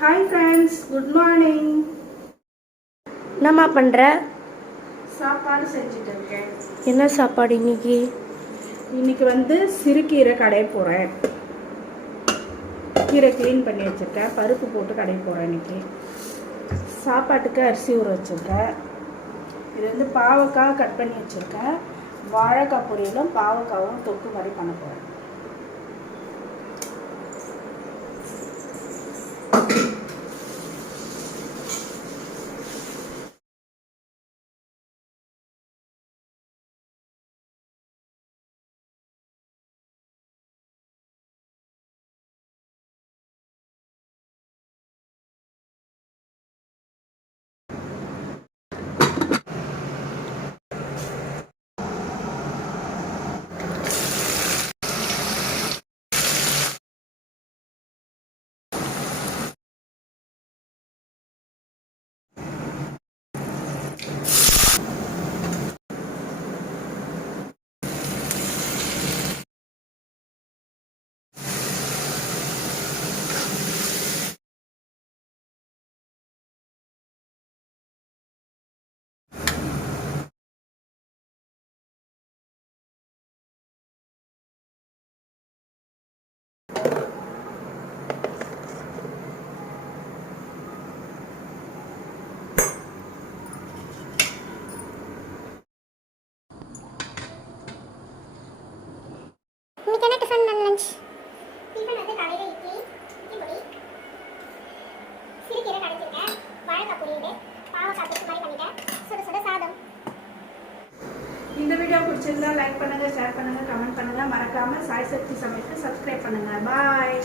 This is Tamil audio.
Hi friends, good morning. என்னம்மா பண்ணுற? சாப்பாடு செஞ்சுட்டு இருக்கேன். என்ன சாப்பாடு இன்னைக்கு? இன்னைக்கு சிறுகீரை கடைய போகிறேன். கீரை க்ளீன் பண்ணி வச்சுருக்கேன். பருப்பு போட்டு கடைய போகிறேன். இன்னைக்கு சாப்பாட்டுக்கு அரிசி ஊற வச்சுருக்கேன். இது பாவக்காய் கட் பண்ணி வச்சுருக்கேன். வாழைக்காய் பொரியலும் பாவக்காவும் தொக்கு மாதிரி பண்ண போகிறேன். இன்னைக்கு என்ன டிஃபன் லஞ்ச்? டிஃபன் காலையில் இட்லி பொடி, சிறுகீரை கடைஞ்சிருக்கேன், வாழைக்காய் பொரியல், பாவக்காய் தொக்கு மாதிரி பண்ணிட்டேன், சுட சுட சாதம். இந்த வீடியோ பிடிச்சிருந்தா லைக் பண்ணுங்க, ஷேர் பண்ணுங்க, கமெண்ட் பண்ணுங்க. மறக்காம சாய் சக்தி சமையலுக்கு சப்ஸ்கிரைப் பண்ணுங்க. பாய்.